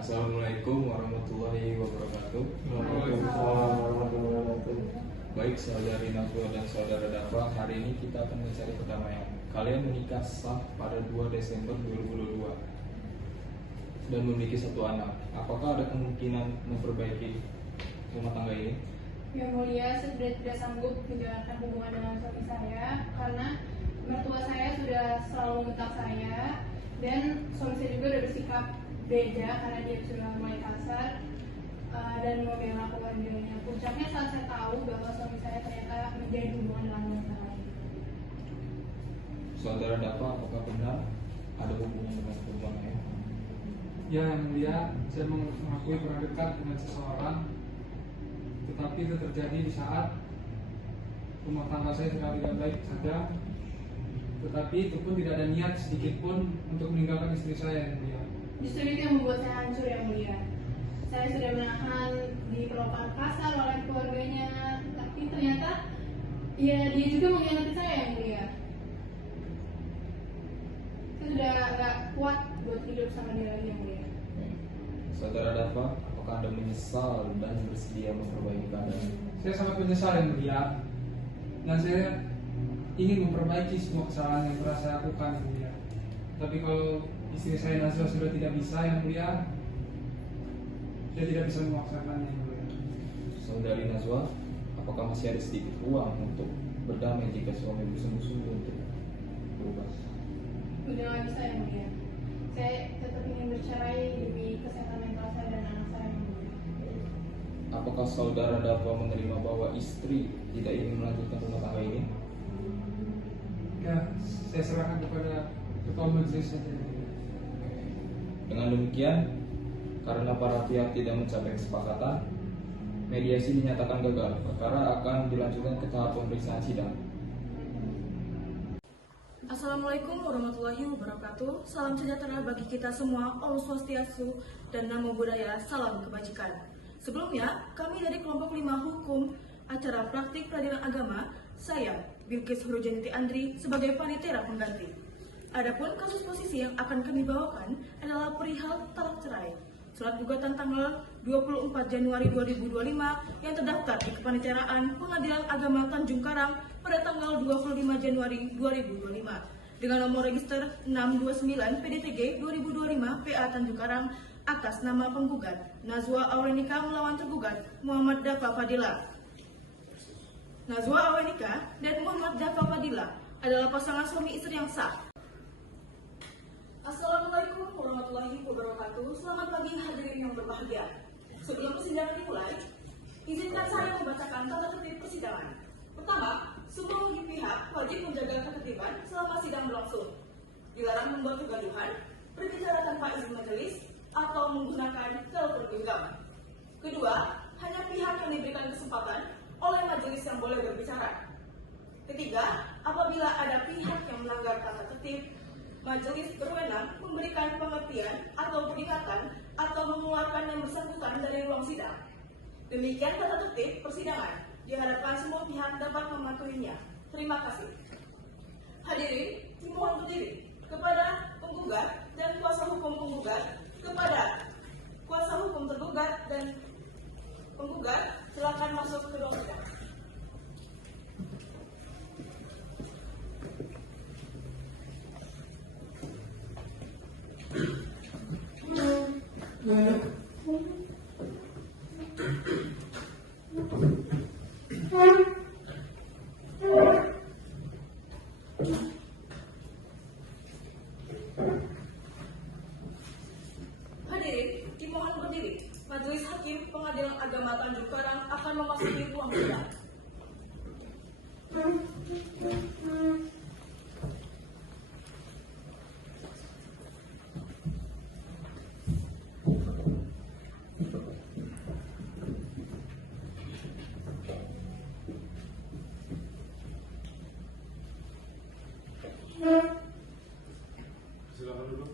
Assalamualaikum warahmatullahi wabarakatuh. Waalaikumsalam warahmatullahi wabarakatuh. Baik saudari Nazwa dan saudara Dafa, hari ini kita akan mencari perdamaian. Kalian menikah sah pada 2 Desember 2022 dan memiliki 1 anak. Apakah ada kemungkinan memperbaiki rumah tangga ini? Yang mulia, saya sudah tidak sanggup menjalankan hubungan dengan suami saya karena mertua saya sudah selalu membentak saya dan suami saya juga sudah bersikap beda karena dia sudah mulai kasar dan membela keluarganya. Puncaknya saat saya tahu bahwa suami saya ternyata menjadi hubungan dengan wanita lain. Saudara Dafa, apakah benar ada hubungan dengan perempuan lain? Ya, yang mulia, saya mengakui pernah dekat dengan seseorang, tetapi itu terjadi di saat rumah tangga saya sedang tidak baik saja. Tetapi itu pun tidak ada niat sedikit pun untuk meninggalkan istri saya, yang mulia. Justru itu yang membuat saya hancur, yang mulia. Saya sudah menahan diperlakukan kasar oleh keluarganya, tapi ternyata ya dia juga mengkhianati saya, yang mulia. Saya sudah nggak kuat buat hidup sama dia lagi, yang mulia. Saudara Dafa, apakah Anda menyesal dan bersedia memperbaiki keadaan? Saya sangat menyesal, yang mulia, dan saya ingin memperbaiki semua kesalahan yang pernah saya lakukan, yang mulia. Tapi kalau istri saya Nazwa sudah tidak bisa, yang mulia, saya tidak bisa memaksakannya, yang mulia. Saudari Nazwa, apakah masih ada sedikit ruang untuk berdamai jika suami bersungguh-sungguh untuk berubah? Udah nggak bisa, yang mulia. Saya tetap ingin bercerai demi kesehatan mental saya dan anak saya, yang mulia. Apakah saudara Dafa menerima bahwa istri tidak ingin melanjutkan rumah tangga ini? Ya, saya serahkan kepada ketua majelis saja, yang mulia. Dengan demikian, karena para pihak tidak mencapai kesepakatan, mediasi dinyatakan gagal. Perkara akan dilanjutkan ke tahap pemeriksaan sidang. Assalamualaikum warahmatullahi wabarakatuh. Salam sejahtera bagi kita semua. Om Swastiastu dan Namo Buddhaya. Salam kebajikan. Sebelumnya, kami dari kelompok 5 hukum acara praktik peradilan agama, saya Bilqis Hurujaniti Andri sebagai panitia pengganti. Adapun kasus posisi yang akan kami bawakan adalah perihal talak cerai. Surat gugatan tanggal 24 Januari 2025 yang terdaftar di Kepanitiaan Pengadilan Agama Tanjung Karang pada tanggal 25 Januari 2025 dengan nomor register 629 PDTG 2025 PA Tanjung Karang atas nama penggugat Nazwa Aurenika melawan tergugat Muhammad Dafa Fadila. Nazwa Aurenika dan Muhammad Dafa Fadila adalah pasangan suami istri yang sah. Assalamualaikum warahmatullahi wabarakatuh. Selamat pagi hadirin yang berbahagia. Sebelum persidangan dimulai, izinkan saya membacakan tata tertib persidangan. Pertama, semua pihak wajib menjaga ketertiban selama sidang berlangsung. Dilarang membuat kegaduhan, berbicara tanpa izin majelis, atau menggunakan telepon genggam. Kedua, hanya pihak yang diberikan kesempatan oleh majelis yang boleh berbicara. Ketiga, apabila ada pihak yang melanggar tata tertib, majelis berwenang memberikan pengertian atau peringatan atau mengeluarkan yang bersangkutan dari ruang sidang. Demikian tata tertib persidangan. Diharapkan semua pihak dapat mematuhinya. Terima kasih. Hadirin, dimohon berdiri kepada penggugat dan kuasa hukum penggugat, kepada kuasa hukum tergugat dan penggugat, silakan masuk ke ruang sidang. Hadirin, dimohon berdiri. Majelis Hakim Pengadilan Agama Tanjung Karang akan memasuki ruang sidang. Silakan duduk.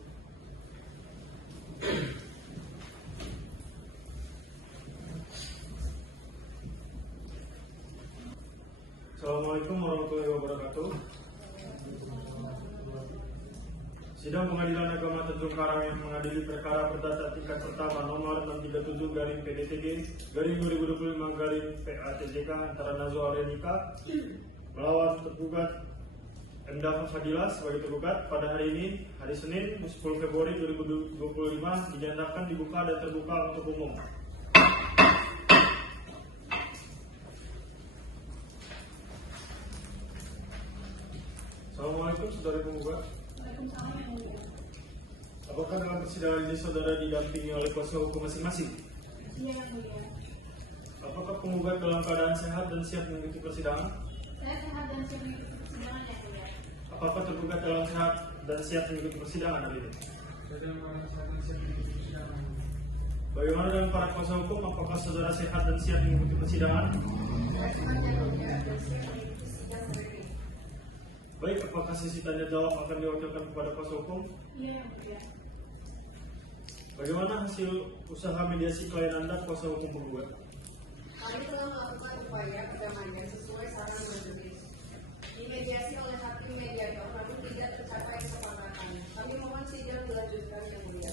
Sidang Pengadilan Agama Tanjung Karang yang mengadili perkara perdata tingkat pertama nomor 637/PDTG/2025/PATJK antara Nazwa Renika melawan tergugat Endafa Fadila sebagai tergugat pada hari ini, hari Senin 10 Februari 2025 dinyatakan dibuka dan terbuka untuk umum. Assalamualaikum saudara penggugat. Waalaikumsalam yang mulia. Apakah dalam persidangan ini saudara didampingi oleh kuasa hukum masing-masing? Iya yang mulia. Apakah penggugat dalam keadaan sehat dan siap mengikuti persidangan? Saya sehat dan siap mengikuti persidangan yang mulia. Apakah tergugat dalam sehat dan siap mengikuti persidangan hari ini? Saya dalam keadaan sehat dan siap mengikuti persidangan. Bagaimana dengan para kuasa hukum? Apakah saudara sehat dan siap mengikuti persidangan? Saya sehat yang mulia dan siap mengikuti sidang hari ini. Baik, apakah sesi tanya jawab akan diwakilkan kepada kuasa hukum? Iya yang mulia. Bagaimana hasil usaha mediasi klien Anda, kuasa hukum penggugat? Kami telah melakukan upaya perdamaian sesuai saran majelis. Dimediasi oleh hakim mediator, namun tidak tercapai kesepakatan. Kami mohon sidang dilanjutkan yang mulia.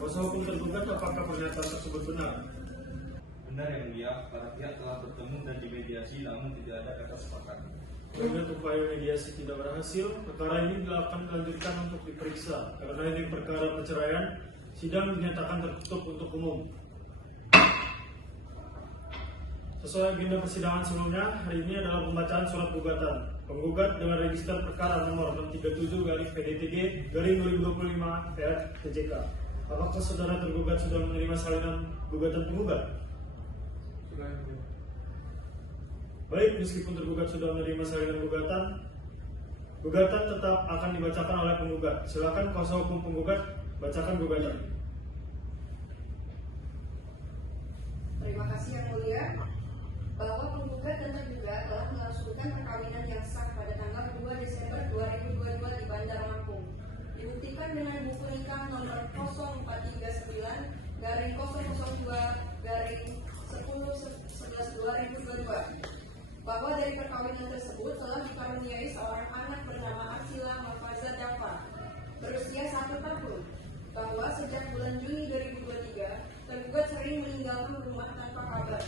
Kuasa hukum tergugat, apakah pernyataan tersebut benar? Benar yang mulia, para pihak telah bertemu dan dimediasi namun tidak ada kata sepakat. Mengingat upaya mediasi tidak berhasil, perkara ini akan dilanjutkan untuk diperiksa. Karena ini perkara perceraian, sidang dinyatakan tertutup untuk umum. Sesuai agenda persidangan sebelumnya, hari ini adalah pembacaan surat gugatan. Penggugat dengan register perkara nomor 637/PDTG/2025/PATJK. Apakah saudara tergugat sudah menerima salinan gugatan penggugat? Sudah yang mulia. Baik, meskipun tergugat sudah menerima salinan gugatan, gugatan tetap akan dibacakan oleh penggugat. Silakan kuasa hukum penggugat bacakan gugatan. Terima kasih yang mulia. Bahwa penggugat dan tergugat telah melangsungkan perkawinan yang sah pada tanggal 2 Desember 2022 di Bandar Lampung. Dibuktikan dengan buku nikah nomor 0439/002/10/11/2022 bahwa dari perkawinan tersebut telah dikaruniai seorang anak bernama Arsila Mafaza Jafar berusia 1 tahun, bahwa sejak bulan Juni 2023 tergugat sering meninggalkan rumah tanpa kabar,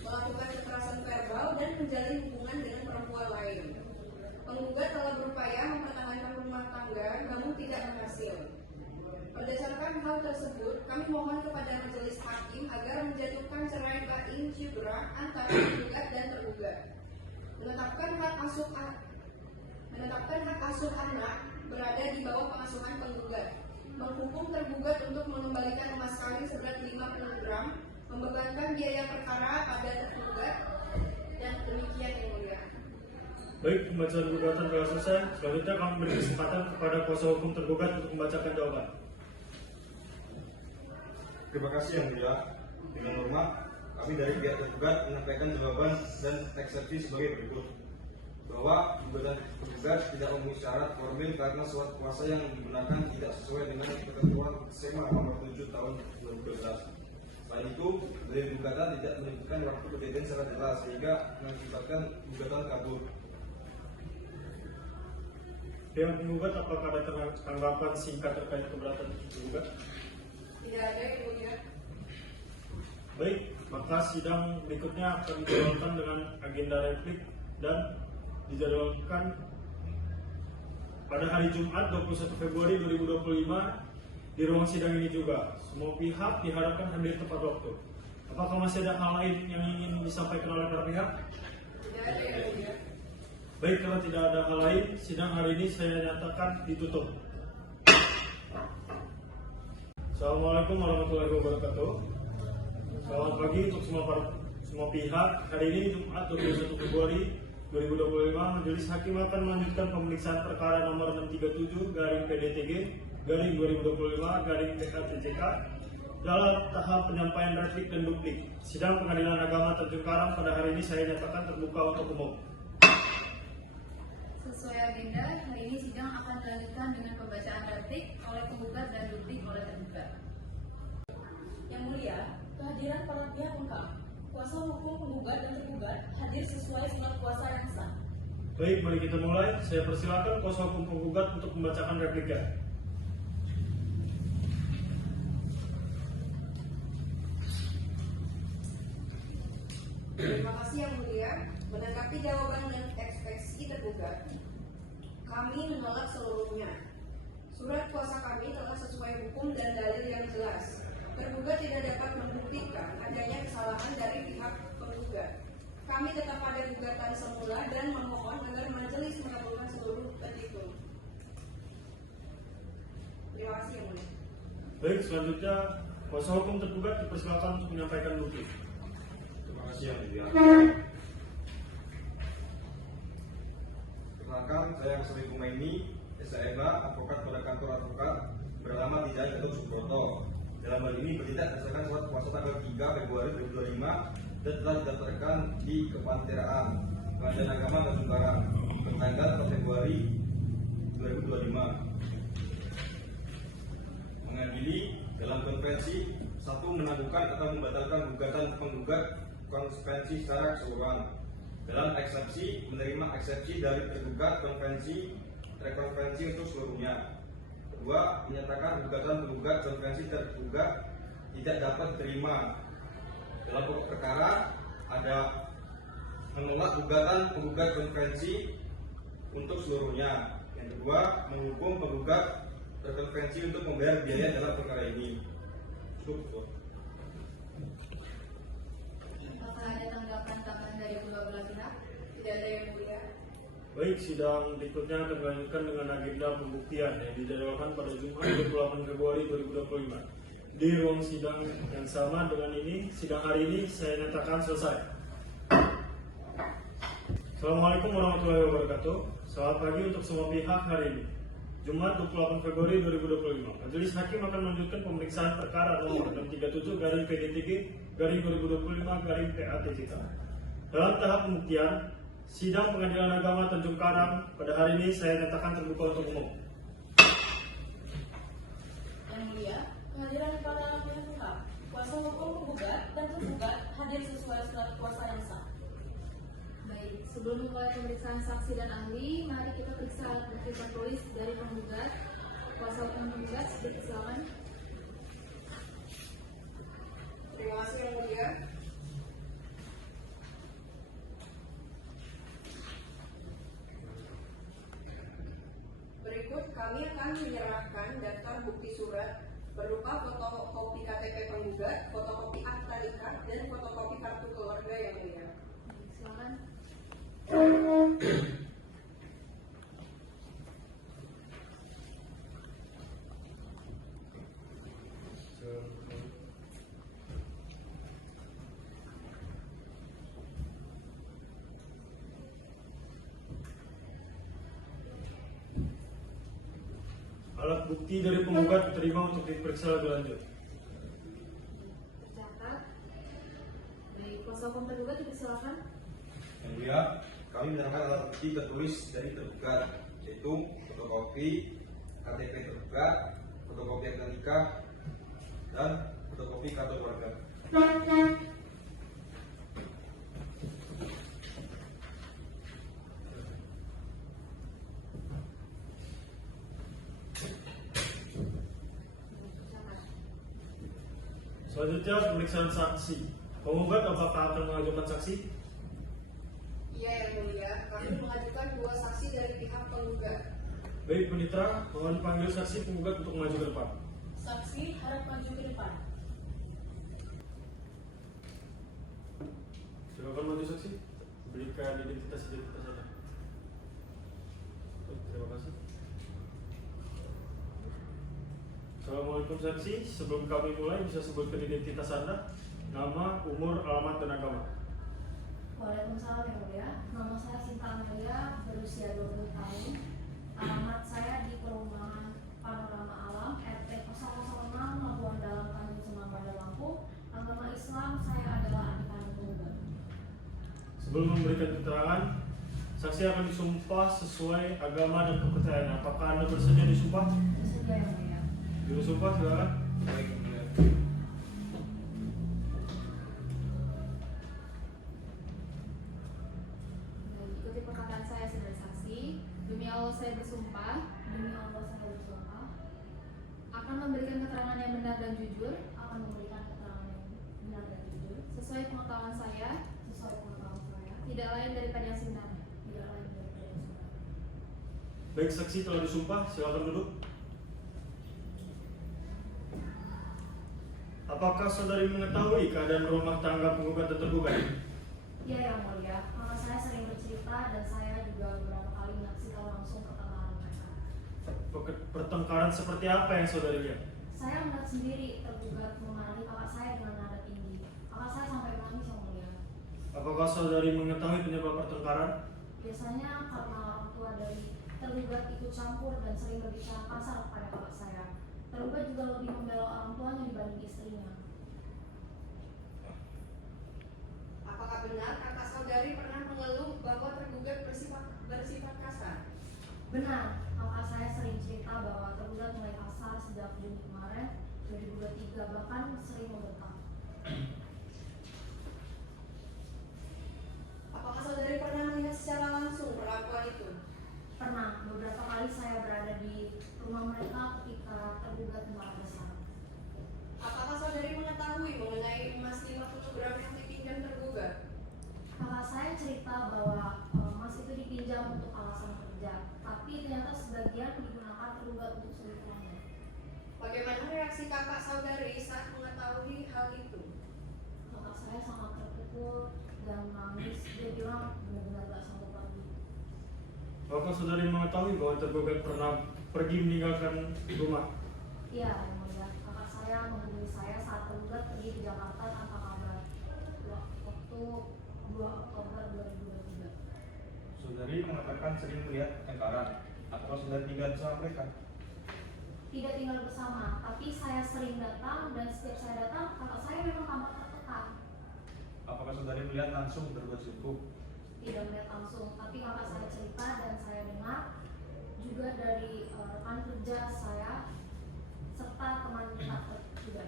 melakukan kekerasan verbal dan menjalin hubungan dengan perempuan lain. Penggugat telah berupaya mempertahankan rumah tangga namun tidak berhasil. Berdasarkan hal tersebut, kami mohon kepada majelis hakim agar menjatuhkan cerai bain cibrah antara penggugat dan tergugat. Menetapkan hak asuh anak berada di bawah pengasuhan penggugat. Menghukum tergugat untuk mengembalikan emas kawin seberat 50 gram, membebankan biaya perkara pada tergugat, dan demikian yang mulia. Baik, pembacaan gugatan telah selesai. Selanjutnya kami beri kesempatan kepada kuasa hukum tergugat untuk membacakan jawaban. Terima kasih yang mulia. Dengan hormat, kami dari pihak tergugat menyampaikan jawaban dan eksepsi sebagai berikut. Bahwa gugatan tergugat tidak memenuhi syarat formil karena surat kuasa yang digunakan tidak sesuai dengan ketentuan SEMA nomor 7 tahun 2012. Selain itu, dari gugatan tidak menyebutkan waktu kejadian secara jelas sehingga mengakibatkan gugatan kabur. Pihak penggugat, apakah ada tanggapan singkat terkait keberatan penggugat? Tidak ada yang mulia. Baik, maka sidang berikutnya akan dijadwalkan dengan agenda replik dan dijadwalkan pada hari Jumat 21 Februari 2025 di ruang sidang ini juga. Semua pihak diharapkan hadir tepat waktu. Apakah masih ada hal lain yang ingin disampaikan oleh para pihak? Tidak ada yang mulia. Baik, kalau tidak ada hal lain, sidang hari ini saya nyatakan ditutup. Assalamualaikum warahmatullahi wabarakatuh. Selamat pagi untuk semua pihak. Hari ini Jumat 21 Februari 2025, Majelis Hakim akan melanjutkan pemeriksaan perkara nomor 637/PDTG/2025/PATJK dalam tahap penyampaian replik dan duplik. Sidang Pengadilan Agama Tanjung Karang pada hari ini saya nyatakan terbuka untuk umum. Sesuai agenda, hari ini sidang akan dilanjutkan dengan pembacaan replik oleh penggugat dan duplik oleh tergugat. Yang mulia, kehadiran para pihak lengkap. Kuasa hukum penggugat dan tergugat hadir sesuai surat kuasa yang sah. Baik, mari kita mulai. Saya persilakan kuasa hukum penggugat untuk membacakan replika. Terima kasih Yang Mulia. Menanggapi jawaban dan ekspresi tergugat, kami menolak seluruhnya. Surat kuasa kami telah sesuai hukum dan dalil yang jelas. Tergugat tidak dapat membuktikan adanya kesalahan dari pihak penggugat. Kami tetap pada gugatan semula dan memohon agar majelis mengabulkan seluruh petitum. Terima kasih Yang Mulia. Baik, selanjutnya kuasa hukum tergugat dipersilakan untuk menyampaikan bukti. Terima kasih Yang Mulia. Perkenalkan, saya Sri Kumaini, SHMH, advokat pada kantor advokat bernama Tijai Gatot Subroto. Dalam hal ini bertindak berdasarkan surat kuasa tanggal 3 Februari 2025 dan telah didaftarkan di Kepaniteraan Pengadilan Agama Tanjung Karang bertanggal 4 Februari 2025. Mengadili dalam konvensi satu menangguhkan atau membatalkan gugatan penggugat konvensi secara keseluruhan. Dalam eksepsi, menerima eksepsi dari tergugat rekonvensi untuk seluruhnya. Kedua, menyatakan gugatan penggugat konvensi tergugat tidak dapat diterima. Dalam pokok perkara ada menolak gugatan penggugat konvensi untuk seluruhnya. Yang kedua, menghukum penggugat berkonvensi untuk membayar biaya dalam perkara ini. Cukup. Apakah ada tanggapan dari kedua belah pihak? Tidak ada Yang Mulia. Baik, sidang berikutnya akan dilanjutkan dengan agenda pembuktian yang dijadwalkan pada Jumat 28 Februari 2025. Di ruang sidang yang sama dengan ini, sidang hari ini saya nyatakan selesai. Assalamualaikum warahmatullahi wabarakatuh. Selamat pagi untuk semua pihak hari ini. Jumat 28 Februari 2025. Majelis Hakim akan melanjutkan pemeriksaan perkara nomor 637/PDTG/2025/PATJK. Dalam tahap pembuktian, sidang Pengadilan Agama Tanjung Karang pada hari ini saya nyatakan terbuka untuk umum. Yang Mulia, kehadiran para pihak, kuasa hukum penggugat dan tergugat hadir sesuai surat kuasa yang sah. Baik, sebelum memulai pemeriksaan saksi dan ahli, mari kita periksa bukti tertulis dari penggugat. Kuasa hukum penggugat, silakan. Terima kasih Yang Mulia. Berikut kami akan menyerahkan daftar bukti surat berupa fotokopi KTP penggugat, fotokopi akta nikah, dan fotokopi kartu keluarga Yang Mulia. Silakan. Alat bukti dari penggugat diterima untuk diperiksa lebih lanjut. Tercatat. Baik, kuasa hukum tergugat dipersilakan. Yang Mulia, kami menyerahkan alat bukti tertulis dari tergugat, yaitu fotokopi KTP tergugat, fotokopi akta nikah, dan fotokopi kartu keluarga. Selanjutnya pemeriksaan saksi. Penggugat apakah akan mengajukan saksi? Iya Yang Mulia, kami mengajukan dua saksi dari pihak penggugat. Baik, Penitra, mohon panggil saksi penggugat untuk maju ke depan. Saksi harap maju ke depan. Silakan maju saksi. Berikan identitas Anda. Baik, terima kasih. Assalamualaikum saksi. Sebelum kami mulai, bisa sebutkan identitas Anda, nama, umur, alamat, dan agama. Waalaikumsalam Yang Mulia. Nama saya Sinta Amelia, berusia 20 tahun. Alamat saya di perumahan Panorama Alam, RT 006, Labuan Dalam, Tanjung Semang, Bandar Lampung. Agama Islam, saya adalah adik kandung penggugat. Sebelum memberikan keterangan, saksi akan disumpah sesuai agama dan kepercayaan. Apakah Anda bersedia disumpah? Bersedia Yang Mulia. Juru sumpah, silakan. Baik, Yang Mulia. Baik, ikuti perkataan saya saudara akan memberikan keterangan yang benar dan jujur sesuai pengetahuan saya, sesuai pengetahuan saya, tidak lain daripada yang sebenarnya. tidak lain daripada yang sebenarnya. Baik, saksi telah disumpah, silakan duduk. Apakah saudari mengetahui keadaan rumah tangga penggugat dan tergugat? Ya, yang mulia, mama saya sering bercerita dan saya juga beberapa kali menyaksikan langsung pertengkaran mereka. Pertengkaran seperti apa yang saudari lihat? Saya melihat sendiri tergugat memarahi kakak saya dengan nada tinggi. Kakak saya sampai menangis, yang mulia. Apakah saudari mengetahui penyebab pertengkaran? Biasanya karena orang tua dari tergugat ikut campur dan sering berbicara kasar kepada kakak saya. Tergugat juga lebih membela orang tuanya dibanding istrinya. Apakah benar kakak saudari pernah mengeluh bahwa tergugat bersifat kasar? Benar, kakak saya sering cerita bahwa tergugat mulai kasar sejak Juni kemarin 2023, bahkan sering membentak. Apakah saudari pernah melihat secara langsung perlakuan itu? Pernah, beberapa kali saya berada di rumah mereka ketika tergugat marah besar. Apakah saudari mengetahui mengenai emas 5 gram yang dipinjam tergugat? Kakak saya cerita bahwa emas itu dipinjam untuk alasan kerja, tapi ternyata sebagian digunakan tergugat untuk selingkuhannya. Bagaimana reaksi kakak saudari saat mengetahui hal itu? Kakak saya sangat terpukul dan menangis. Dia bilang benar-benar gak sanggup lagi. Apakah saudari mengetahui bahwa tergugat pernah pergi meninggalkan rumah? Iya, yang mulia. Kakak saya menghubungi saya saat tergugat pergi ke Jakarta tanpa kabar. Waktu 2 Oktober 2023. Saudari mengatakan sering melihat pertengkaran. Apakah saudari tinggal bersama mereka? Tidak tinggal bersama, tapi saya sering datang dan setiap saya datang, kakak saya memang tampak tertekan. Apakah saudari melihat langsung tergugat selingkuh? Tidak melihat langsung, tapi kakak saya cerita dan saya dengar juga dari rekan kerja saya serta teman kita juga.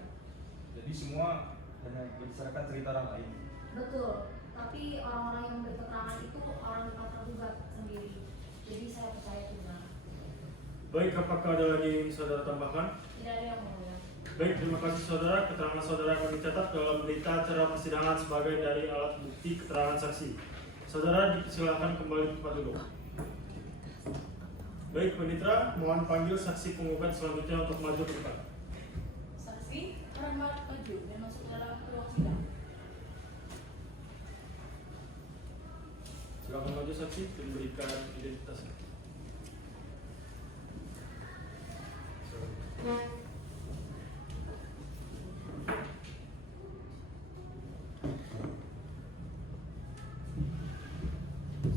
Jadi semua hanya berdasarkan cerita orang lain. Betul, tapi orang-orang yang memberi keterangan itu orang dekat tergugat sendiri. Jadi saya percaya itu benar. Baik, apakah ada lagi yang saudara tambahkan? Tidak ada yang mulia. Baik, terima kasih saudara. Keterangan saudara akan dicatat dalam berita acara persidangan sebagai dari alat bukti keterangan saksi. Saudara dipersilakan kembali ke tempat duduk. Baik, Panitra, mohon panggil saksi penggugat selanjutnya untuk maju ke depan. Saksi, Rahmat maju dan masuk ke dalam ruang sidang. Silakan maju saksi, diberikan identitasnya.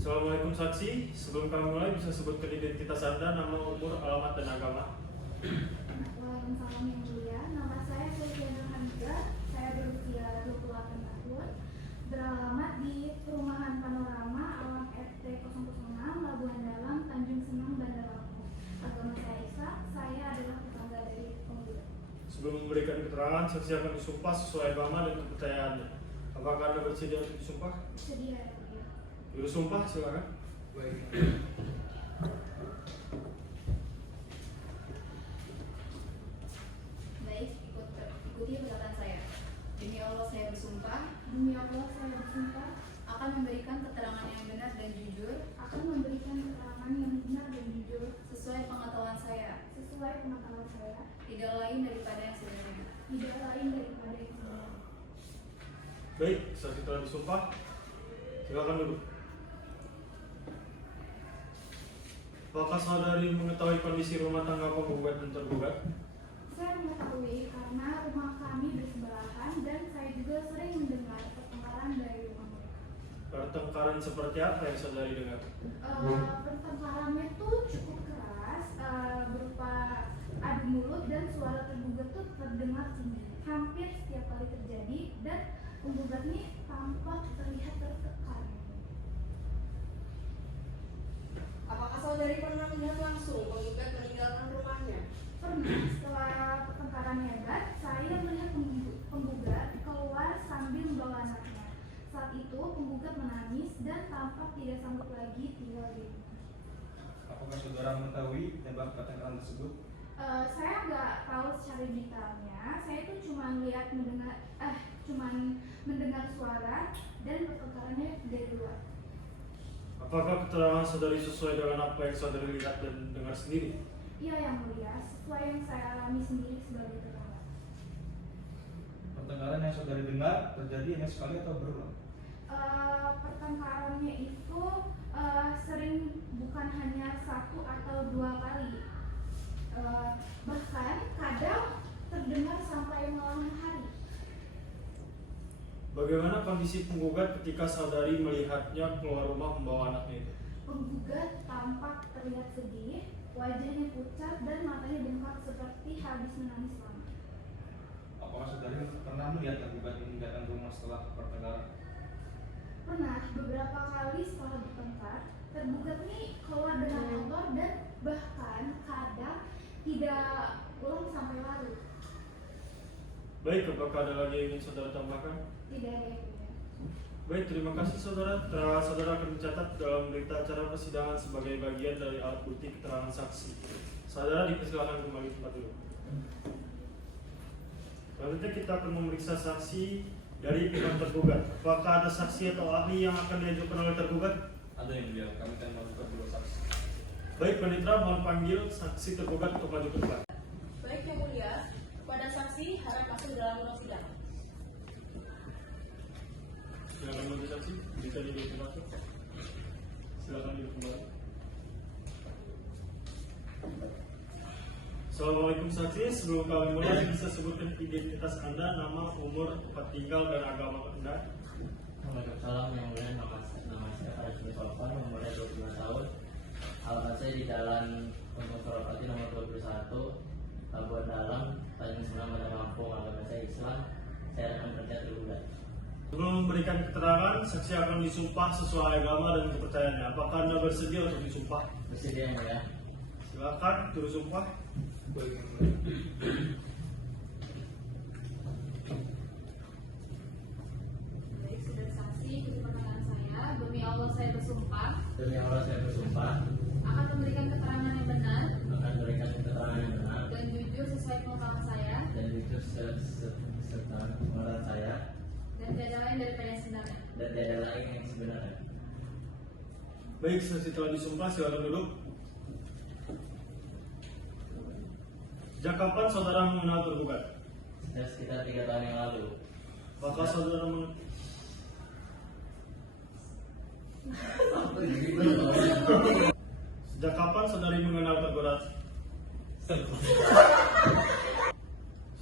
Assalamualaikum saksi, sebelum kami mulai bisa sebutkan identitas Anda, nama, umur, alamat, dan agama. Waalaikumsalam yang mulia, nama saya Sulfiana Hamida, saya berusia 28 tahun, beralamat di Perumahan Panorama, Alam RT 006, Labuhan Dalam, Tanjung Senang, Bandar Lampung. Agama saya Islam, saya adalah tetangga dari penggugat. Sebelum memberikan keterangan, saksi akan disumpah sesuai agama dan kepercayaannya. Apakah Anda bersedia untuk disumpah? Sedia ya mulia. Juru sumpah, silakan. Baik. Baik, ikuti perkataan saya. Demi Allah saya bersumpah Demi Allah saya bersumpah akan memberikan keterangan yang benar dan jujur akan memberikan keterangan yang benar dan jujur sesuai pengetahuan saya, sesuai pengetahuan saya, tidak lain daripada yang sebenarnya. tidak lain daripada yang sebenarnya. Baik, saksi telah disumpah. Silakan duduk. Apakah saudari mengetahui kondisi rumah tangga penggugat dan tergugat? Saya mengetahui karena rumah kami bersebelahan dan saya juga sering mendengar pertengkaran dari rumah mereka. Pertengkaran seperti apa yang saudari dengar? Pertengkarannya tuh cukup keras, berupa adu mulut dan suara tergugat tuh terdengar tinggi. Hampir setiap kali terjadi dan penggugat ini tampak terlihat tertekan. Apakah saudari pernah melihat langsung penggugat meninggalkan rumahnya? Pernah setelah pertengkaran hebat, saya melihat penggugat keluar sambil membawa anaknya. Saat itu penggugat menangis dan tampak tidak sanggup lagi tinggal di rumah. Apakah saudara mengetahui penyebab pertengkaran tersebut? Saya nggak tahu secara detailnya. Saya itu cuma mendengar suara dan pertengkarannya dari luar. Apakah keterangan saudari sesuai dengan apa yang saudari lihat dan dengar sendiri? Iya yang mulia, sesuai yang saya alami sendiri sebagai tetangga. Pertengkaran yang saudari dengar terjadi hanya sekali atau berulang? Pertengkarannya itu sering, bukan hanya 1 atau 2 kali. Bahkan kadang terdengar sampai malam hari. Bagaimana kondisi penggugat ketika saudari melihatnya keluar rumah membawa anaknya itu? Penggugat tampak terlihat sedih, wajahnya pucat dan matanya bengkak seperti habis menangis lama. Apakah saudari pernah melihat tergugat meninggalkan rumah setelah pertengkaran? Pernah, beberapa kali setelah bertengkar, tergugat ini keluar dengan motor dan bahkan kadang tidak pulang sampai larut. Baik, apakah ada lagi yang ingin saudara tambahkan? Tidak ada yang mulia. Baik, terima kasih saudara. Keterangan saudara akan dicatat dalam berita acara persidangan sebagai bagian dari alat bukti keterangan saksi. Saudara dipersilakan kembali ke tempat duduk. Selanjutnya kita akan memeriksa saksi dari pihak tergugat. Apakah ada saksi atau ahli yang akan diajukan oleh tergugat? Ada yang mulia, kami akan melakukan 2 saksi. Baik, Panitra, mohon panggil saksi tergugat untuk maju ke depan. Baik yang mulia, kepada saksi harap masuk dalam ruang sidang. Silakan maju saksi, bisa duduk kembali. Silakan duduk kembali. Assalamualaikum saksi, sebelum kami mulai bisa sebutkan identitas Anda, nama, umur, tempat tinggal, dan agama Anda. Waalaikumsalam yang mulia, nama saya Arifin Solvan, umurnya 25 tahun. Alamat saya di Jalan Untung Suropati nomor 21, Labuan Dalam, Tanjung Senang, Bandar Lampung. Agama saya Islam. Saya akan kerja tergugat. Sebelum memberikan keterangan, saksi akan disumpah sesuai agama dan kepercayaannya. Apakah Anda bersedia untuk disumpah? Bersedia yang mulia. Silakan, turut sumpah. Baik, saudara saksi, ikuti perkataan saya. Demi Allah saya bersumpah Demi Allah saya bersumpah akan memberikan keterangan yang benar akan memberikan keterangan yang benar dan jujur sesuai pengetahuan saya dan jujur serta pengetahuan saya dan tidak ada lain daripada yang sebenarnya. dan tidak ada lain yang sebenarnya. Baik, saksi telah disumpah, silakan duduk. Sejak kapan saudara mengenal tergugat? Sudah sekitar 3 tahun yang lalu. Apakah saudara Sejak kapan saudari mengenal tergugat?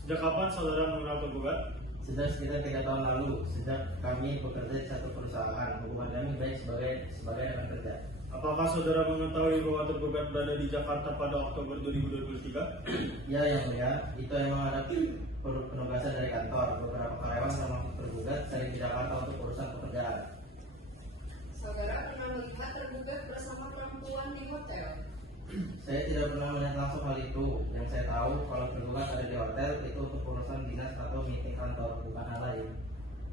Sejak kapan saudara mengenal tergugat? Sudah sekitar 3 tahun lalu, sejak kami bekerja di satu perusahaan. Hubungan kami baik sebagai rekan kerja. Apakah saudara mengetahui bahwa tergugat berada di Jakarta pada Oktober 2023? Ya yang mulia, itu memang ada penugasan dari kantor. Beberapa karyawan termasuk tergugat sering di Jakarta untuk urusan pekerjaan. Saudara pernah melihat tergugat bersama perempuan di hotel? Saya tidak pernah melihat langsung hal itu. Yang saya tahu kalau tergugat ada di hotel itu untuk urusan dinas atau meeting kantor, bukan hal lain.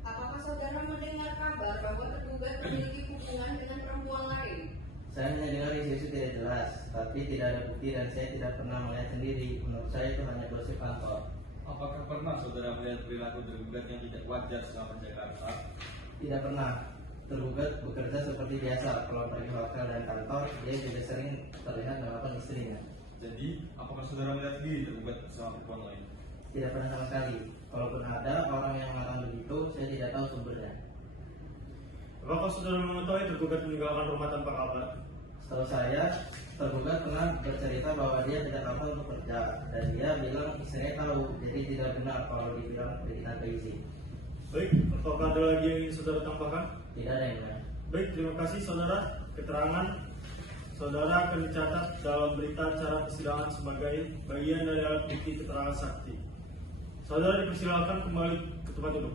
Apakah saudara mendengar kabar bahwa tergugat memiliki hubungan dengan perempuan lain? Saya hanya dengar isu-isu tidak jelas, tapi tidak ada bukti dan saya tidak pernah melihat sendiri. Menurut saya itu hanya gosip kantor. Apakah pernah saudara melihat perilaku tergugat yang tidak wajar selama di Jakarta? Tidak pernah. Tergugat bekerja seperti biasa. Kalau pergi hotel dan kantor, dia juga sering terlihat melakukan istrinya. Jadi, apakah saudara melihat sendiri tergugat bersama perempuan lain? Tidak pernah sama sekali. Kalaupun ada orang yang mengatakan begitu, saya tidak tahu sumbernya. Apakah saudara mengetahui tergugat meninggalkan rumah tanpa kabar? Setahu saya, tergugat pernah bercerita bahwa dia tidak apa untuk kerja dan dia bilang istrinya tahu, jadi tidak benar kalau dibilang pergi tanpa izin. Baik, apakah ada lagi yang ingin saudara tambahkan? Tidak ada yang lain. Baik, terima kasih saudara. Keterangan saudara akan dicatat dalam berita acara persidangan sebagai bagian dari alat bukti keterangan saksi. Saudara dipersilakan kembali ke tempat duduk.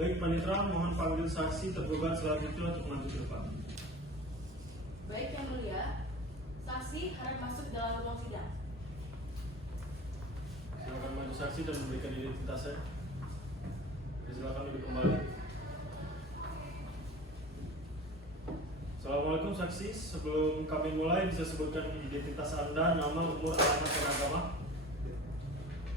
Baik, Panitra, mohon panggil saksi tergugat selanjutnya untuk maju ke depan. Baik yang mulia, saksi harap masuk dalam ruang sidang. Silakan maju saksi dan memberikan identitasnya. Silakan duduk kembali. Assalamualaikum saksi, sebelum kami mulai bisa sebutkan identitas Anda, nama, umur, alamat, dan agama.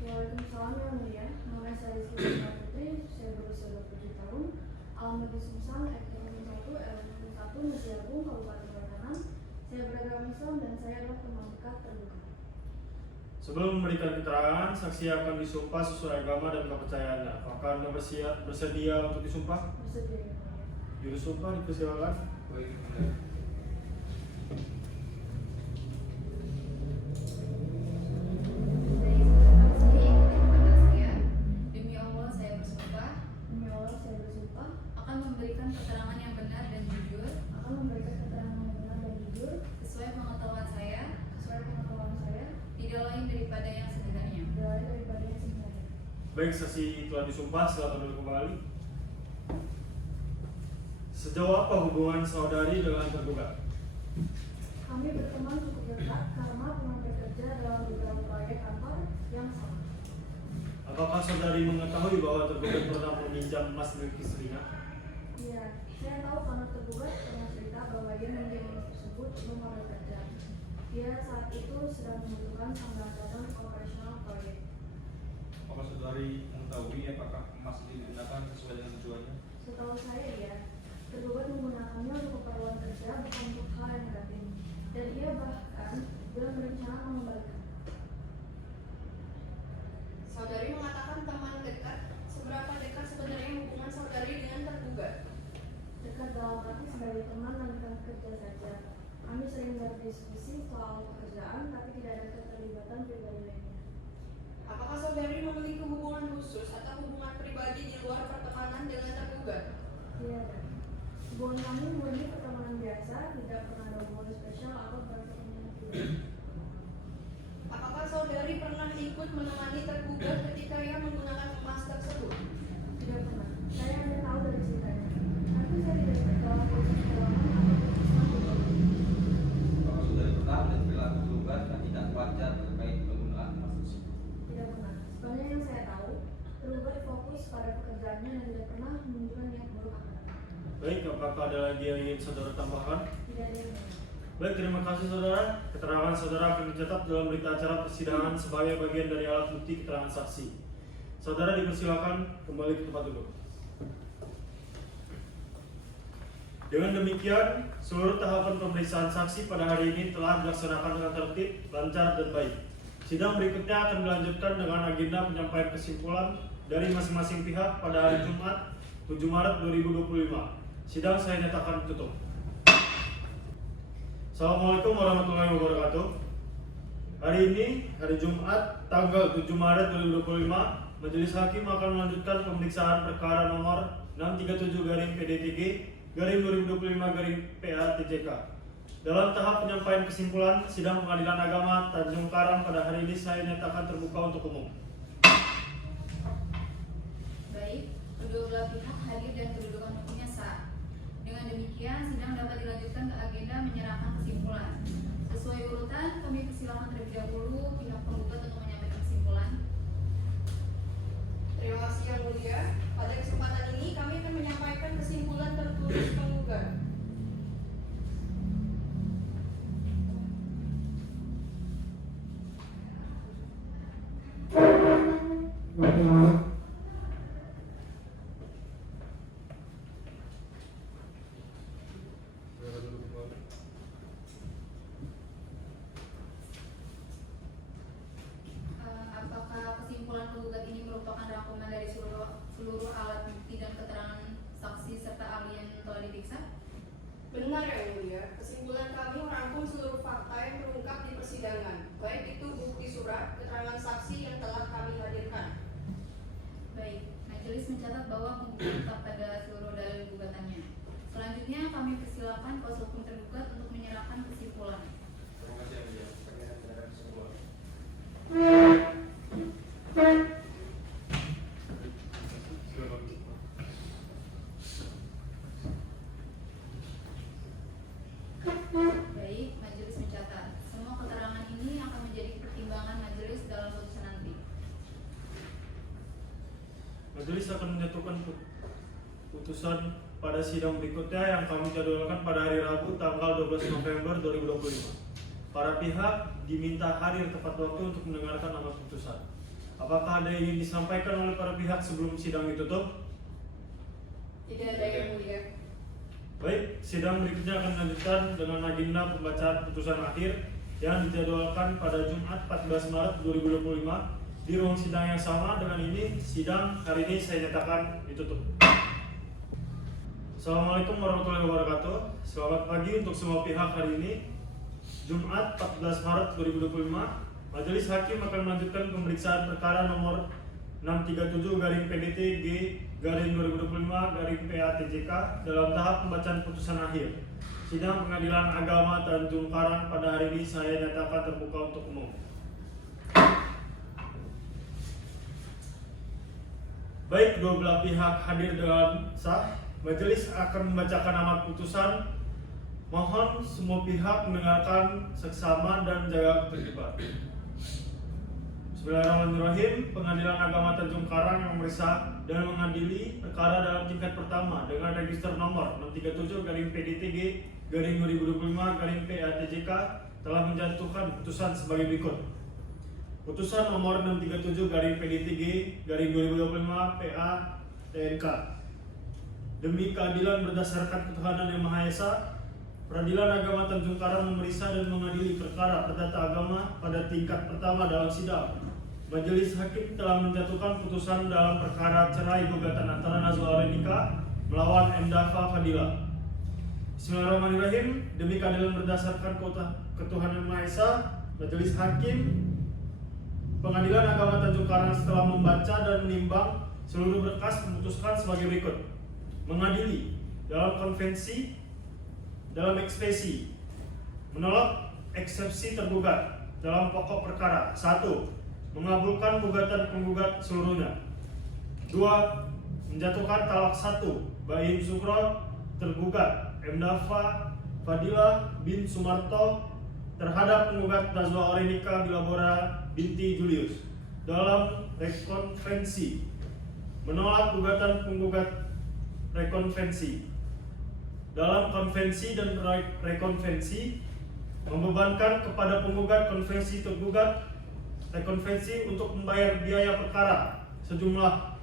Waalaikumsalam yang mulia. Nama saya Rizky Putri, saya berusia 27 tahun. Alamat di Sumsang, RT 1 RW 1 Masjid Agung, Kabupaten Batang. Saya beragama Islam dan saya adalah teman dekat terduga. Sebelum memberikan keterangan, saksi akan disumpah sesuai agama dan kepercayaannya. Apakah Anda bersedia untuk disumpah? Bersedia yang mulia. Juru sumpah dipersilakan. Baik, Mulia. Demi Allah saya bersumpah Demi Allah saya bersumpah akan memberikan keterangan yang benar dan jujur akan memberikan keterangan yang benar dan jujur sesuai pengetahuan saya, sesuai pengetahuan saya, tidak lain daripada yang sebenarnya. dari daripada yang sebenarnya. Baik, saksi telah disumpah, silakan duduk kembali. Sejauh apa hubungan saudari dengan tergugat? Kami berteman cukup dekat karena pernah bekerja dalam beberapa proyek kantor yang sama. Apakah saudari mengetahui bahwa tergugat pernah meminjam emas milik istrinya? Iya, saya tahu karena tergugat pernah cerita bahwa dia meminjam emas tersebut sebelum mulai kerja. Dia saat itu sedang membutuhkan pemberangkatan operasional proyek. Apakah saudari mengetahui apakah emas digunakan sesuai dengan tujuannya? Setahu saya ya, tergugat menggunakannya untuk keperluan kerja bukan untuk hal yang negatif. Dan ia bahkan belum berencana mengembalikan. Saudari mengatakan teman dekat. Seberapa dekat sebenarnya hubungan saudari dengan tergugat? Dekat dalam arti sebagai teman lanjutan kerja saja. Kami sering berdiskusi soal pekerjaan, tapi tidak ada keterlibatan pribadi lainnya. Apakah saudari memiliki hubungan khusus atau hubungan pribadi di luar pertemanan dengan tergugat? Tidak ada. Hubungan kami murni pertemanan biasa, tidak pernah ada hubungan spesial atau pertemanan pribadi. Apakah saudari pernah ikut menemani tergugat ketika ia menggunakan emas tersebut? Tidak pernah. Saya hanya tahu dari ceritanya. Tapi saya tidak ikut dalam proses keuangan atau keputusan pribadi. Apakah saudari pernah melihat perilaku tergugat yang tidak wajar terkait penggunaan emas tersebut? Tidak pernah. Sebenarnya yang saya tahu, tergugat fokus pada pekerjaannya dan tidak pernah menunjukkan niat buruk akan. Baik, apakah ada lagi yang ingin saudara tambahkan? Tidak ada yang lain. Baik, terima kasih saudara. Keterangan saudara akan dicatat dalam berita acara persidangan sebagai bagian dari alat bukti keterangan saksi. Saudara dipersilakan kembali ke tempat duduk. Dengan demikian, seluruh tahapan pemeriksaan saksi pada hari ini telah dilaksanakan dengan tertib, lancar, dan baik. Sidang berikutnya akan dilanjutkan dengan agenda penyampaian kesimpulan dari masing-masing pihak pada hari Jumat 7 Maret 2025. Sidang saya nyatakan tutup. Assalamualaikum warahmatullahi wabarakatuh. Hari ini, hari Jumat, tanggal 7 Maret 2025, Majelis Hakim akan melanjutkan pemeriksaan perkara nomor 637-PDTG-2025-PA-TJK. Dalam tahap penyampaian kesimpulan, sidang pengadilan agama Tanjung Karang pada hari ini saya nyatakan terbuka untuk umum. Baik, kedua belah pihak hadir dan kedudukan hukumnya sah. Dengan demikian, sidang dapat dilanjutkan ke agenda menyerahkan kesimpulan. Sesuai urutan, kami persilakan terlebih dahulu pihak penggugat untuk menyampaikan kesimpulan. Terima kasih yang mulia. Pada kesempatan ini kami akan menyampaikan kesimpulan tertulis penggugat. Apakah kesimpulan penggugat ini merupakan rangkuman dari seluruh alat bukti dan keterangan saksi serta ahli yang telah diperiksa? Benar yang mulia. Kesimpulan kami merangkum seluruh fakta yang terungkap di persidangan, baik itu bukti surat, keterangan saksi yang telah kami hadirkan. Baik, majelis mencatat bahwa penggugat tetap pada seluruh dalil gugatannya. Selanjutnya kami persilakan kuasa hukum tergugat untuk menyerahkan kesimpulan. Terima kasih yang mulia. Kami akan menyerahkan kesimpulan. Baik, majelis mencatat semua keterangan ini akan menjadi pertimbangan majelis dalam putusan nanti. Majelis akan menyatukan putusan pada sidang berikutnya yang kami jadwalkan pada hari Rabu tanggal 12 November 2025. Para pihak diminta hadir tepat waktu untuk mendengarkan amar putusan. Apakah ada yang ingin disampaikan oleh para pihak sebelum sidang ditutup? Tidak ada yang mulia. Baik, sidang berikutnya akan dilanjutkan dengan agenda pembacaan putusan akhir yang dijadwalkan pada Jumat 14 Maret 2025 di ruang sidang yang sama. Dengan ini, sidang hari ini saya nyatakan ditutup. Assalamualaikum warahmatullahi wabarakatuh. Selamat pagi untuk semua pihak. Hari ini Jumat 14 Maret 2025, Majelis Hakim akan melanjutkan pemeriksaan perkara nomor 637/PDT-G/2025/PATJK dalam tahap pembacaan putusan akhir. Sidang Pengadilan Agama Tanjung Karang pada hari ini saya nyatakan terbuka untuk umum. Baik, kedua belah pihak hadir dengan sah. Majelis akan membacakan amar putusan. Mohon semua pihak mendengarkan seksama dan jaga ketertiban. Bismillahirrahmanirrahim. Pengadilan Agama Tanjung Karang yang memeriksa dan mengadili perkara dalam tingkat pertama dengan register nomor 637/PDTG/2025/PATJK telah menjatuhkan putusan sebagai berikut. Putusan nomor 637/PDTG/2025/PATNK. Demi keadilan berdasarkan ketuhanan yang Maha Esa, Peradilan Agama Tanjung Karang memeriksa dan mengadili perkara perdata agama pada tingkat pertama dalam sidang. Majelis Hakim telah menjatuhkan putusan dalam perkara cerai gugatan antara Najwa Aurenika melawan Endafa Fadila. Bismillahirrahmanirrahim. Demi keadilan berdasarkan ketuhanan yang Maha Esa, Majelis Hakim Pengadilan Agama Tanjung Karang setelah membaca dan menimbang seluruh berkas memutuskan sebagai berikut. Mengadili dalam ekspresi menolak eksepsi tergugat dalam pokok perkara. 1. Mengabulkan gugatan penggugat seluruhnya. 2. Menjatuhkan talak 1 Baim Sukro tergugat Endafa Fadila bin Sumarto terhadap penggugat Najwa Aurenika Bilabora binti Julius dalam rekonvensi. Menolak gugatan penggugat rekonvensi. Dalam konvensi dan rekonvensi membebankan kepada penggugat konvensi tergugat rekonvensi untuk membayar biaya perkara sejumlah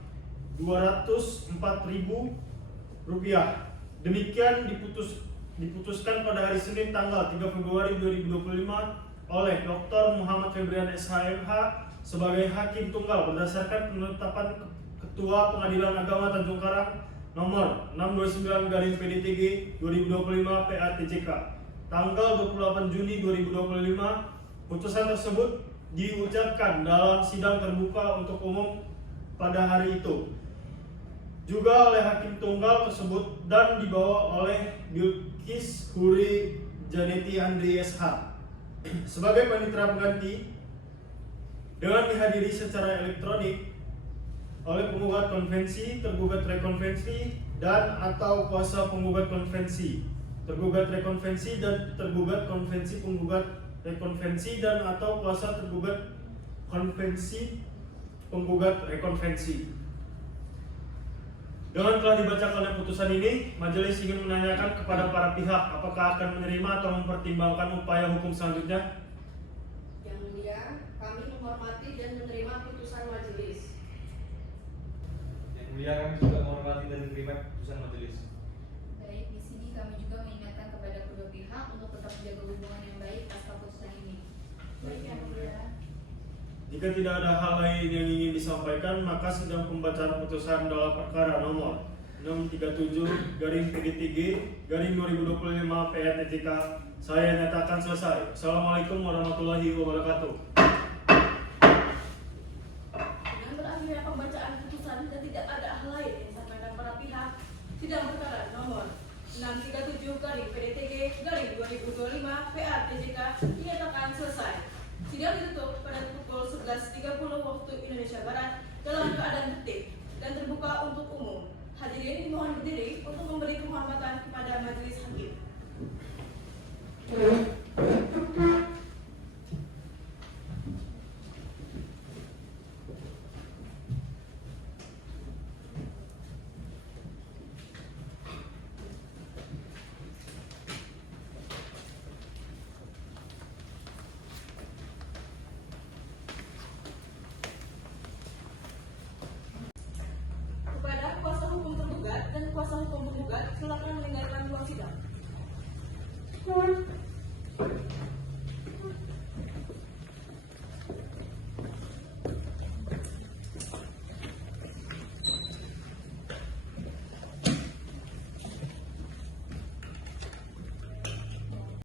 Rp204.000. Demikian diputuskan pada hari Senin tanggal 3 Februari 2025 oleh Dr. Muhammad Febrian SHMH sebagai Hakim Tunggal berdasarkan penetapan Ketua Pengadilan Agama Tanjung Karang nomor 629/PDTG/2025/PATJK tanggal 28 Juni 2025. Putusan tersebut diucapkan dalam sidang terbuka untuk umum pada hari itu juga oleh Hakim Tunggal tersebut dan dibawa oleh Bilkis Huri Janeti Andri SH sebagai panitera pengganti dengan dihadiri secara elektronik oleh penggugat konvensi, tergugat rekonvensi, dan atau kuasa penggugat konvensi, tergugat rekonvensi dan tergugat konvensi penggugat rekonvensi dan atau kuasa tergugat konvensi penggugat rekonvensi. Dengan telah dibacakannya putusan ini, majelis ingin menanyakan kepada para pihak apakah akan menerima atau mempertimbangkan upaya hukum selanjutnya. Yang mulia, kami menghormati dan menerima putusan majelis. Yang mulia, kami juga menghormati dan menerima putusan majelis. Baik, di sini kami juga mengingatkan kepada kedua pihak untuk tetap menjaga hubungan yang baik pasca putusan ini. Baik, yang mulia. Jika tidak ada hal lain yang ingin disampaikan, maka sidang pembacaan putusan dalam perkara nomor 637/PDTG/2025/PATJK saya nyatakan selesai. Assalamualaikum warahmatullahi wabarakatuh. Dengan berakhirnya pembacaan putusan dan tidak ada hal lain yang disampaikan para pihak, sidang perkara nomor 637/PDTG/2025/PATJK dinyatakan selesai. Sidang ditutup pada pukul 11.30 waktu Indonesia Barat dalam keadaan tertib dan terbuka untuk umum. Hadirin dimohon berdiri untuk memberi penghormatan kepada majelis hakim. silakan meninggalkan ruang sidang.